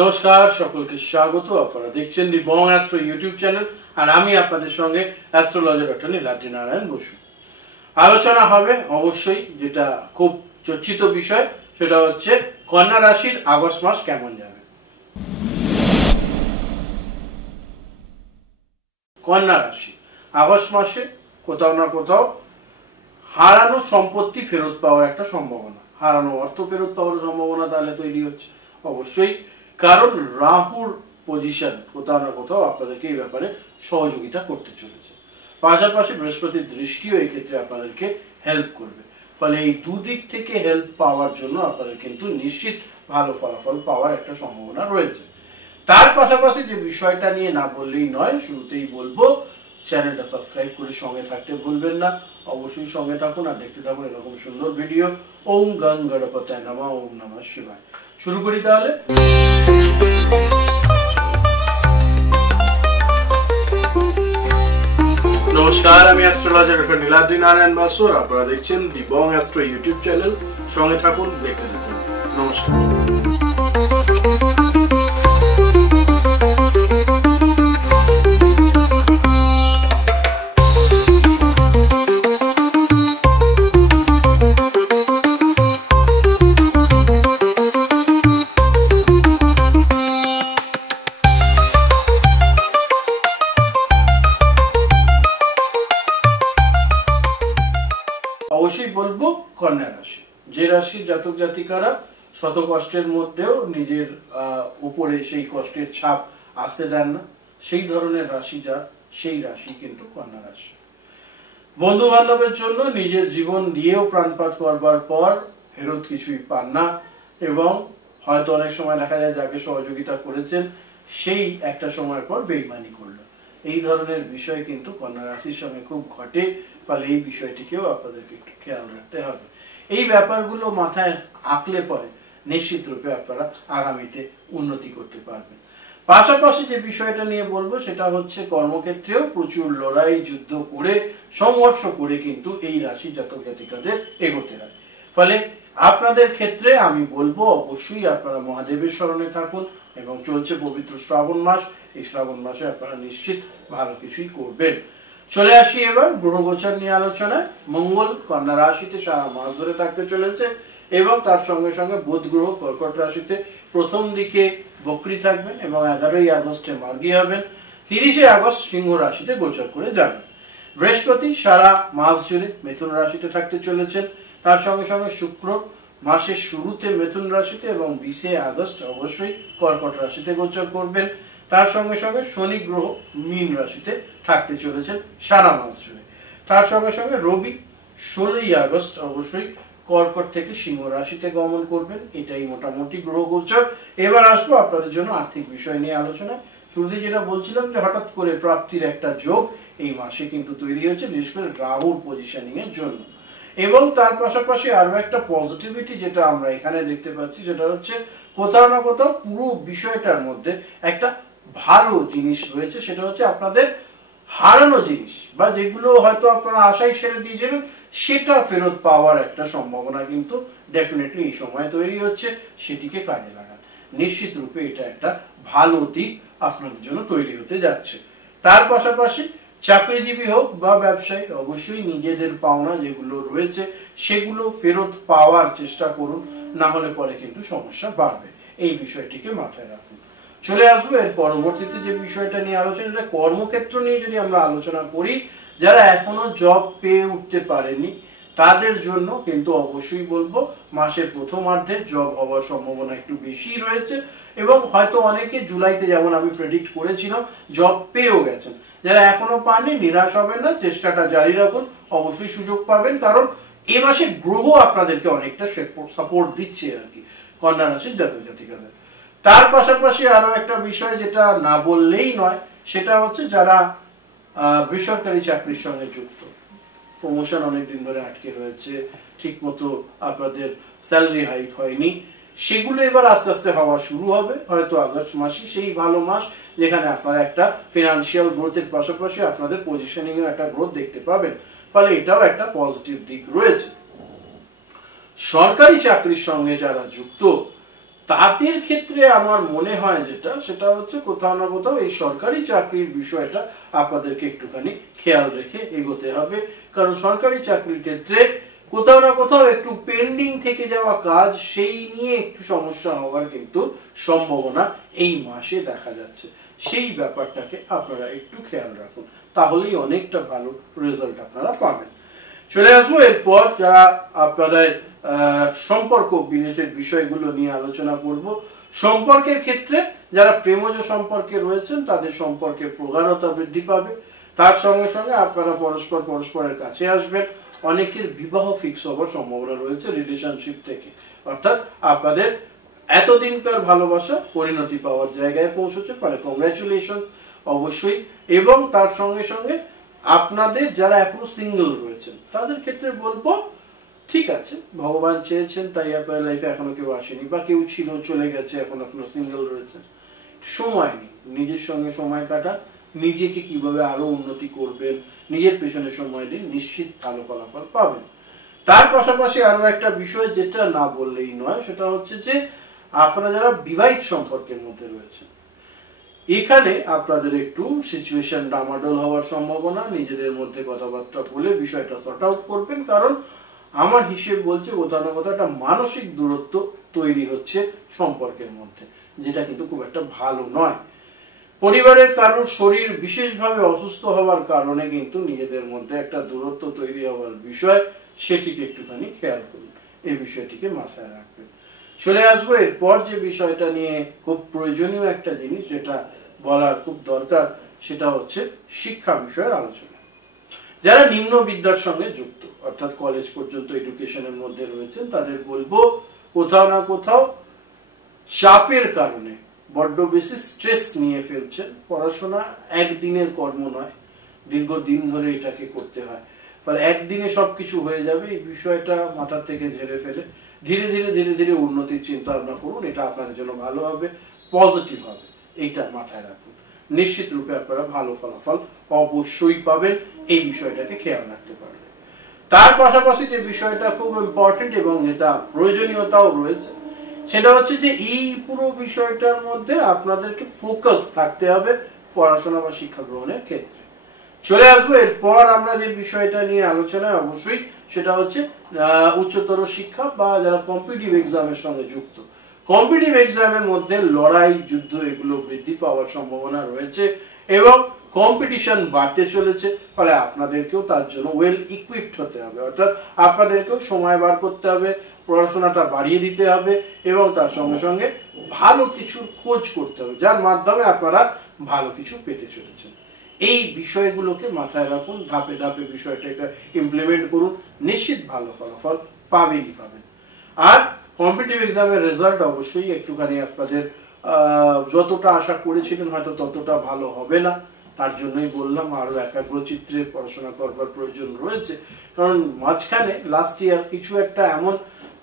নমস্কার, সকলকে স্বাগত। আপনারা দেখছেন দি বং অ্যাস্ট্রো ইউটিউব চ্যানেল, আর আমি আপনাদের সঙ্গে অ্যাস্ট্রোলজার ডক্টর নীলাদ্রি নারায়ণ বসু। আলোচনা হবে অবশ্যই, যেটা খুব চর্চিত বিষয়, সেটা হচ্ছে কন্যা রাশির আগস্ট মাস কেমন যাবে। কন্যা রাশি আগস্ট মাসে কোথাও না কোথাও হারানো সম্পত্তি ফেরত পাওয়ার একটা সম্ভাবনা, হারানো অর্থ ফেরত পাওয়ার সম্ভাবনা তাহলে তৈরি হচ্ছে অবশ্যই, কারণ রাহুর পজিশন কোথাও না কোথাও আপনাদেরকে এই ব্যাপারে সহযোগিতা করতে চলেছে। পাশাপাশি বৃহস্পতির দৃষ্টিও এই ক্ষেত্রে আপনাদেরকে হেল্প করবে। ফলে এই দুদিক থেকে হেল্প পাওয়ার জন্য আপনাদের কিন্তু নিশ্চিত ভালো ফলাফল পাওয়ার একটা সম্ভাবনা রয়েছে। তার পাশাপাশি যে বিষয়টা নিয়ে না বললেই নয়, শুরুতেই বলবো, চ্যানেলটা সাবস্ক্রাইব করে সঙ্গে থাকতে ভুলবেন না। অবশ্যই সঙ্গে থাকুন আর দেখতে থাকুন এরকম সুন্দর ভিডিও। ওম গং গণপতায় নমঃ, ওম নমঃ শিবায়। শুরু করি তাহলে। নমস্কার, আমি অ্যাস্ট্রোলজার ডক্টর নীলাদ্রি নারায়ণ বসু, আর আপনারা দেখছেন দি বং অ্যাস্ট্রো ইউটিউব চ্যানেল। সঙ্গে থাকুন, দেখতে থাকুন। নমস্কার। অবশ্যই বলবো কন্যা রাশি, যে রাশির জাতক জাতিকারা শত কষ্টের মধ্যেও নিজের উপরে সেই কষ্টের ছাপ আসতে দেন না, সেই ধরনের রাশি যা, সেই রাশি কিন্তু কন্যা রাশি। বন্ধু বান্ধবের জন্য নিজের জীবন দিয়েও প্রাণপাত করবার পর ফেরত কিছুই পান না, এবং হয়তো অনেক সময় দেখা যায় যাকে সহযোগিতা করেছেন সেই একটা সময় পর বেইমানি করলো। এই ধরনের বিষয় কিন্তু কন্যা রাশির সঙ্গে খুব ঘটে। ফলে এই বিষয়টিকেও আপনাদেরকে একটু খেয়াল রাখতে হবে। এই ব্যাপারগুলো মাথায় আঁকলে পরে নিশ্চিত রূপে আপনারা আগামীতে উন্নতি করতে পারবেন। পাশাপাশি যে বিষয়টা নিয়ে বলবো সেটা হচ্ছে কর্মক্ষেত্রেও প্রচুর লড়াই যুদ্ধ করে, সংঘর্ষ করে কিন্তু এই রাশি জাতক জাতিকাদের এগোতে হয়। ফলে আপনাদের ক্ষেত্রে আমি বলবো অবশ্যই আপনারা মহাদেবের স্মরণে থাকুন, এবং চলছে পবিত্র শ্রাবণ মাস, এই শ্রাবণ মাসে আপনারা নিশ্চিত ভালো কিছুই করবেন। চলে আসি এবার গ্রহগোচর নিয়ে আলোচনায়। মঙ্গল কন্যা রাশিতে সারা মাস ধরে থাকতে চলেছে, এবং তার সঙ্গে সঙ্গে বুধ গ্রহ কর্কট রাশিতে প্রথম দিকে বক্রী থাকবেন এবং 11ই আগস্টে মার্গী হবেন। 30শে আগস্ট সিংহ রাশিতে গোচর করে যাবেন। বৃহস্পতি সারা মাস জুড়ে মিথুন রাশিতে থাকতে চলেছেন। তার সঙ্গে সঙ্গে শুক্র মাসের শুরুতে মিথুন রাশিতে এবং 20শে আগস্ট অবশ্যই কর্কট রাশিতে গোচর করবেন। তার সঙ্গে সঙ্গে শনি গ্রহ মীন রাশিতে থাকতে চলেছেন সারা মাস জুড়ে। তার সঙ্গে সঙ্গে রবি 16ই আগস্ট অবশ্যই কর্কট থেকে সিংহ রাশিতে গমন করবেন। এটাই মোটামুটি গ্রহ গোচর। এবার আসবো আপনাদের জন্য আর্থিক বিষয় নিয়ে আলোচনায়। শুরুতে যেটা বলছিলাম যে হঠাৎ করে প্রাপ্তির একটা যোগ এই মাসে কিন্তু তৈরি হয়েছে, বিশেষ করে রাহুর পজিশনিং এর জন্য। এবং তার পাশাপাশি আরো একটা পজিটিভিটি যেটা আমরা এখানে দেখতে পাচ্ছি, সেটা হচ্ছে কোথাও না কোথাও পুরো বিষয়টার মধ্যে একটা ভালো জিনিস রয়েছে, সেটা হচ্ছে আপনাদের হারানো জিনিস বা যেগুলো হয়তো আপনারা আশাই ছেড়ে দিয়েছিলেন সেটা ফেরত পাওয়ার একটা সম্ভাবনা কিন্তু ডেফিনেটলি এই সময় তৈরি হচ্ছে। সেটিকে কাজে লাগান, নিশ্চিত রূপে এটা একটা ভালো দিক আপনাদের জন্য তৈরি হতে যাচ্ছে। তার পাশাপাশি চাকরিজীবী হোক বা ব্যবসায়ী, অবশ্যই নিজেদের পাওনা যেগুলো রয়েছে সেগুলো ফেরত পাওয়ার চেষ্টা করুন, না হলে পরে কিন্তু সমস্যা বাড়বে। এই বিষয়টিকে মাথায় রাখুন। চলে আসবো এর পরবর্তীতে যে বিষয়টা নিয়ে আলোচনা, কর্মক্ষেত্র নিয়ে যদি আমরা আলোচনা করি, যারা এখনো জব পেয়ে উঠতে পারেনি তাদের জন্য কিন্তু অবশ্যই বলবো মাসের প্রথমার্ধে জব হওয়ার সম্ভাবনা একটু বেশি রয়েছে, এবং হয়তো অনেকে জুলাইতে যেমন আমি প্রেডিক্ট করেছিলাম জব পেয়েও গেছেন। যারা এখনো পাননি নিরাশ হবেন না, চেষ্টাটা জারি রাখুন, অবশ্যই সুযোগ পাবেন, কারণ এ মাসে গ্রহ আপনাদেরকে অনেকটা সাপোর্ট দিচ্ছে আর কি কন্যা রাশির জাতক জাতিকাদের। তার পাশাপাশি আরো একটা বিষয় যেটা না বললেই নয়, সেটা হচ্ছে যারা বেসরকারি চাকরির সঙ্গে যুক্ত, প্রমোশন অনেকদিন ধরে আটকে রয়েছে, ঠিক মতো আপনাদের স্যালারি হাইক হয়নি, সেগুলো এবার আস্তে আস্তে হওয়া শুরু হবে। হয়তো আগস্ট মাসে সেই ভালো মাস যেখানে আপনারা একটা ফিনান্সিয়াল গ্রোথের পাশাপাশি আপনাদের পজিশনিং এও একটা গ্রোথ দেখতে পাবেন। ফলে এটাও একটা পজিটিভ দিক রয়েছে। সরকারি চাকরির সঙ্গে যারা যুক্ত তাদের ক্ষেত্রে আমার মনে হয় যেটা, সেটা হচ্ছে কোথাও না কোথাও এই সরকারি চাকরির বিষয়টা আপনাদেরকে একটুখানি খেয়াল রেখে এগোতে হবে। কারণ সরকারি চাকরির ক্ষেত্রে কোথাও না কোথাও একটু পেন্ডিং থেকে যাওয়া কাজ, সেই নিয়ে একটু সমস্যা হওয়ার কিন্তু সম্ভাবনা এই মাসে দেখা যাচ্ছে। সেই ব্যাপারটাকে আপনারা একটু খেয়াল রাখুন, তাহলেই অনেকটা ভালো রেজাল্ট আপনারা পাবেন। চলে আসবো এরপর যারা আপনাদের সম্পর্ক রিলেটেড বিষয়গুলো নিয়ে আলোচনা করব। সম্পর্কের ক্ষেত্রে যারা প্রেমজ সম্পর্কে রয়েছেন তাদের সম্পর্কের প্রগাঢ়তা বৃদ্ধি পাবে, তার সঙ্গে সঙ্গে আপনারা পরস্পরের কাছে আসবেন। অনেকের বিবাহ ফিক্স হওয়ার সম্ভাবনা রয়েছে রিলেশনশিপ থেকে, অর্থাৎ আপনাদের এতদিনকার ভালোবাসা পরিণতি পাওয়ার জায়গায় পৌঁছেছে, ফলে কংগ্রাচুলেশনস অবশ্যই। এবং তার সঙ্গে সঙ্গে আপনাদের যারা এখনো সিঙ্গেল রয়েছেন তাদের ক্ষেত্রে বলবো ঠিক আছে, ভগবান চেয়েছেন তাই আপনার লাইফে এখনো কেউ আসেনি, বা কেউ ছিল চলে গেছে, এখন আপনার সিঙ্গেল রয়েছেন, সময় নেই, নিজের সঙ্গে সময় কাটান, নিজেকে কিভাবে আরো উন্নতি করবেন নিজের পেছনে সময় দিন, নিশ্চিত ভালো ফলাফল পাবেন। তার পাশাপাশি আরো একটা বিষয় যেটা না বললেই নয়, সেটা হচ্ছে যে আপনারা যারা বিবাহিত সম্পর্কের মধ্যে রয়েছেন, এখানে আপনাদের একটু সিচুয়েশন ডামাডোল হওয়ার সম্ভাবনা, নিজেদের মধ্যে কথাবার্তা বলে বিষয়টা সর্ট আউট করবেন। কারণ আমার হিসেব বলছে কোথাও না কোথাও একটা মানসিক দূরত্ব তৈরি হচ্ছে সম্পর্কের মধ্যে, যেটা কিন্তু খুব একটা ভালো নয়। পরিবারের কারোর শরীর বিশেষভাবে অসুস্থ হওয়ার কারণে কিন্তু নিজেদের মধ্যে একটা দূরত্ব তৈরি হওয়ার বিষয়, সেটিকে একটুখানি খেয়াল করুন, এই বিষয়টিকে মাথায় রাখবেন। চলে আসবো এরপর যে বিষয়টা নিয়ে খুব প্রয়োজনীয় একটা জিনিস যেটা বলার খুব দরকার, সেটা হচ্ছে শিক্ষা বিষয়ের আলোচনা। যারা নিম্ন বিদ্যার সঙ্গে যুক্ত, অর্থাৎ কলেজ পর্যন্ত এডুকেশনের মধ্যে রয়েছেন, তাদের বলবো কোথাও না কোথাও চাপের কারণে বড্ড বেশি স্ট্রেস নিয়ে ফেলছেন। পড়াশোনা একদিনের কর্ম নয়, দীর্ঘদিন ধরে এটাকে করতে হয়, ফলে একদিনে সবকিছু হয়ে যাবে এই বিষয়টা মাথা থেকে ঝেড়ে ফেলে ধীরে ধীরে ধীরে ধীরে উন্নতির চিন্তা ভাবনা করুন। এটা আপনাদের জন্য ভালো হবে, পজিটিভ হবে, এইটা মাথায় রাখুন। নিশ্চিত রূপে আপনারা ভালো ফলাফল অবশ্যই পাবেন, এই বিষয়টাকে খেয়াল রাখতে পারবেন। তার পাশাপাশি যে বিষয়টা খুব ইম্পর্টেন্ট এবং যেটা প্রয়োজনীয়তাও রয়েছে, সেটা হচ্ছে যে এই পুরো বিষয়টার মধ্যে আপনাদেরকে ফোকাস থাকতে হবে পড়াশোনা বা শিক্ষা গ্রহণের ক্ষেত্রে। চলে আসবো এরপর আমরা যে বিষয়টা নিয়ে আলোচনায় অবশ্যই, সেটা হচ্ছে উচ্চতর শিক্ষা বা যারা কম্পিটিটিভ এক্সামের সঙ্গে যুক্ত। কম্পিটিটিভ এক্সামের মধ্যে লড়াই, যুদ্ধ এগুলো বৃদ্ধি পাওয়ার সম্ভাবনা রয়েছে এবং কম্পিটিশন বাড়তে চলেছে, ফলে আপনাদেরকেও তার জন্য ওয়েল ইকুইপড হতে হবে, অর্থাৎ আপনাদেরকেও সময় বার করতে হবে, পড়াশোনাটা বাড়িয়ে দিতে হবে এবং তার সঙ্গে সঙ্গে ভালো কিছুর খোঁজ করতে হবে, যার মাধ্যমে আপনারা ভালো কিছু পেতে চলেছেন। এই বিষয়গুলোকে মাথায় রাখুন, ধাপে ধাপে বিষয়টাকে ইমপ্লিমেন্ট করুন, নিশ্চিত ভালো ফলাফল পাবেনই পাবেন। আর কম্পিটিটিভ এক্সামের রেজাল্ট অবশ্যই একটুখানি আপনাদের যতটা আশা করেছিলেন হয়তো ততটা ভালো হবে না, তার জন্যই বললাম আরো একাগ্রচিত্রে পড়াশোনা করবার প্রয়োজন রয়েছে। কারণ মাঝখানে লাস্ট ইয়ার কিছু একটা এমন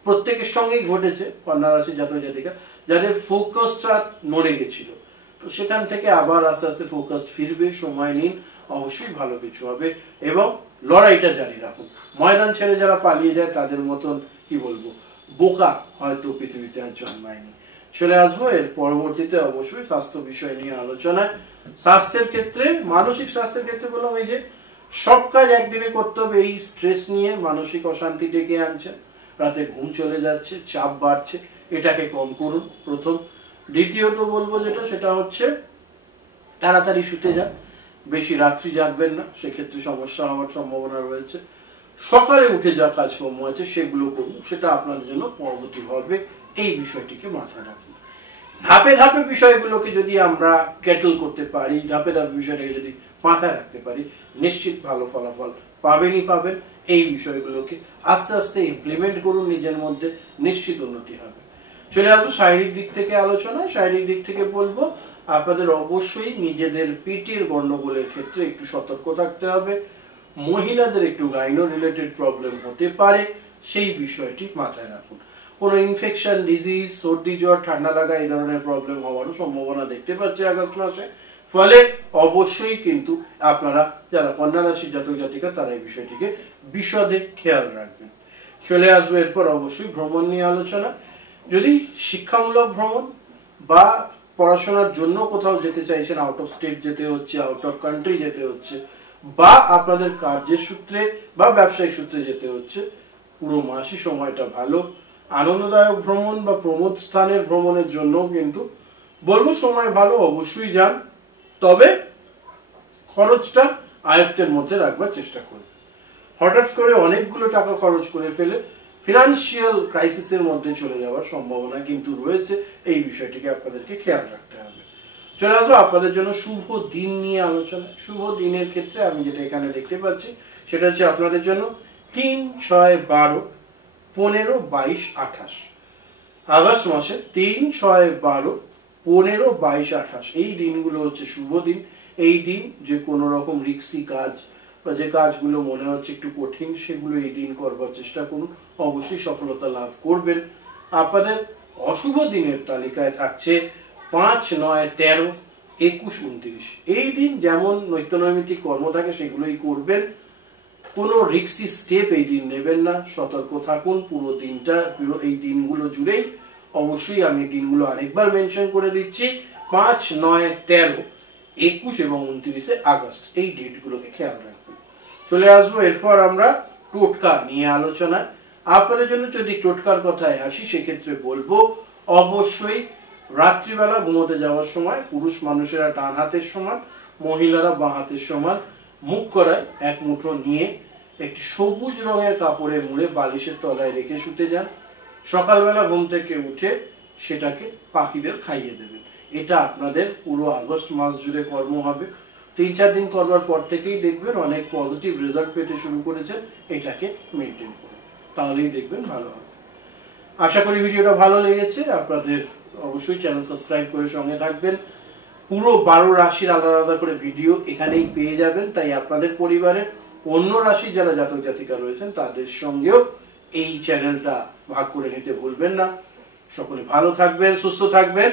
প্রত্যেকের সঙ্গেই ঘটেছে, কন্যা রাশি জাতক জাতিকা যাদের ফোকাসটা নড়ে গেছিল, তো সেখান থেকে আবার আস্তে আস্তে ফোকাস ফিরবে, সময় নিন, অবশ্যই ভালো কিছু হবে এবং লড়াইটা জারি রাখুন। ময়দান ছেড়ে যারা পালিয়ে যায় তাদের মতন কি বলবো বোকা হয়তো পৃথিবীতে আর জন্মায়নি। চলে আসবো এর পরবর্তীতে অবশ্যই স্বাস্থ্য বিষয় নিয়ে আলোচনায়। স্বাস্থ্যের ক্ষেত্রে, মানসিক স্বাস্থ্যের ক্ষেত্রে বললাম এই যে সব কাজ একদিনে করতে হবে, এই স্ট্রেস নিয়ে মানসিক অশান্তি ডেকে আনছে, রাতে ঘুম চলে যাচ্ছে, চাপ বাড়ছে, এটাকে কম করুন প্রথম। দ্বিতীয়ত বলবো যেটা, সেটা হচ্ছে তাড়াতাড়ি শুতে যান, বেশি রাত্রি জাগবেন না, সেক্ষেত্রে সমস্যা হওয়ার সম্ভাবনা রয়েছে। সকালে উঠে যা কাজকর্ম আছে সেগুলো করুন, সেটা আপনার জন্য পজিটিভ হবে, এই বিষয়টিকে মাথায় রাখুন। ধাপে ধাপে বিষয়গুলোকে যদি আমরা ক্যাটল করতে পারি, ধাপে ধাপে বিষয়টাকে যদি মাথায় রাখতে পারি, নিশ্চিত ভালো ফলাফল পাবেনই পাবেন। এই বিষয়গুলোকে আস্তে আস্তে ইমপ্লিমেন্ট করুন নিজের মধ্যে, নিশ্চিত উন্নতি হবে। চলে আসবো শারীরিক দিক থেকে আলোচনায়। শারীরিক দিক থেকে বলবো আপনাদের অবশ্যই নিজেদের পিটির গন্ডগোলের ক্ষেত্রে একটু সতর্ক থাকতে হবে। মহিলাদের একটু গাইনো রিলেটেড প্রবলেম হতে পারে, সেই বিষয়টি মাথায় রাখুন। কোনো ইনফেকশন, ডিজিজ, সর্দি জ্বর, ঠান্ডা লাগা এই ধরনের প্রবলেম হওয়ারও সম্ভাবনা দেখতে পাচ্ছি আগস্ট মাসে, ফলে অবশ্যই কিন্তু আপনারা যারা কন্যা রাশির জাতক জাতিকা তারা এই বিষয়টিকে বিশদে খেয়াল রাখবেন। চলে আসবো এরপর অবশ্যই ভ্রমণ নিয়ে আলোচনা। যদি শিক্ষামূলক ভ্রমণ বা পড়াশোনার জন্য কোথাও যেতে চাইছেন, আউট অফ স্টেট যেতে হচ্ছে, আউট অফ কান্ট্রি যেতে হচ্ছে, বা আপনাদের কার্যের সূত্রে বা ব্যবসায়িক সূত্রে যেতে হচ্ছে, পুরো মাসই সময়টা ভালো। আনন্দদায়ক ভ্রমণ বা প্রমোদ স্থানের ভ্রমণের জন্য কিন্তু বলবো সময় ভালো, অবশ্যই যান, তবে খরচটা আয়ত্তের মধ্যে রাখবার চেষ্টা করুন। হঠাৎ করে অনেকগুলো টাকা খরচ করে ফেলে ফিনান্সিয়াল ক্রাইসিসের মধ্যে চলে যাওয়ার সম্ভাবনা কিন্তু রয়েছে, এই বিষয়টিকে আপনাদেরকে খেয়াল রাখতে হবে। চলে আসবো আপনাদের জন্য শুভ দিন নিয়ে আলোচনা। শুভ দিনের ক্ষেত্রে আমি যেটা এখানে দেখতে পাচ্ছি সেটা হচ্ছে আপনাদের জন্য 3, 6, 12, 15, 22, 28 আগস্ট মাসে 3, 6, 12, 15, 22, 28 এই দিনগুলো হচ্ছে শুভ দিন। এই দিন যে কোনো রকম রিস্কি কাজ বা যে কাজগুলো মনে হচ্ছে একটু কঠিন সেগুলো এই দিন করবার চেষ্টা করুন, অবশ্যই সফলতা লাভ করবেন। আপনাদের অশুভ দিনের তালিকায় থাকছে 5, 9, 13, 21, 29 এই দিন যেমন নৈত্যনৈমিত্তিক কর্ম থাকে সেগুলোই করবেন, কোনো রিস্কি স্টেপ এই দিন নেবেন না, সতর্ক থাকুন পুরো দিনটা, পুরো এই দিনগুলো জুড়েই। অবশ্যই আমি দিনগুলো আরেকবার মেনশন করে দিচ্ছি, 5, 9, 13, 21 এবং 29 আগস্ট এই ডেটগুলোকে খেয়াল রাখবেন। চলে আসবো এরপর আমরা টোটকা নিয়ে আলোচনায়। আপনাদের জন্য যদি টোটকার কথায় আসি সেক্ষেত্রে বলবো অবশ্যই রাত্রিবেলা ঘুমোতে যাওয়ার সময় পুরুষ মানুষেরা ডান হাতের সমান, মহিলারা বাঁ হাতের সমান মুখ করায় এক মুঠো নিয়ে একটি সবুজ রঙের কাপড়ে মুড়ে বালিশের তলায় রেখে শুতে যান। সকালবেলা ঘুম থেকে উঠে সেটাকে পাখিদের খাইয়ে দেবেন। এটা আপনাদের পুরো আগস্ট মাস জুড়ে কর্ম হবে। 3-4 দিন করবার পর থেকেই দেখবেন অনেক পজিটিভ রেজাল্ট পেতে শুরু করেছে। এটাকে মেনটেন করুন, তাহলেই দেখবেন ভালো হবে। আশা করি ভিডিওটা ভালো লেগেছে আপনাদের। অবশ্যই চ্যানেল সাবস্ক্রাইব করে সঙ্গে থাকবেন। পুরো 12 রাশির আলাদা আলাদা করে ভিডিও এখানেই পেয়ে যাবেন, তাই আপনাদের পরিবারের অন্য রাশির যারা জাতক জাতিকা রয়েছেন তাদের সঙ্গেও এই চ্যানেলটা ভাগ করে নিতে ভুলবেন না। সকলে ভালো থাকবেন, সুস্থ থাকবেন।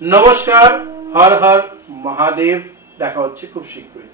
নমস্কার, হর হর মহাদেব। দেখা হচ্ছে খুব শীঘ্রই।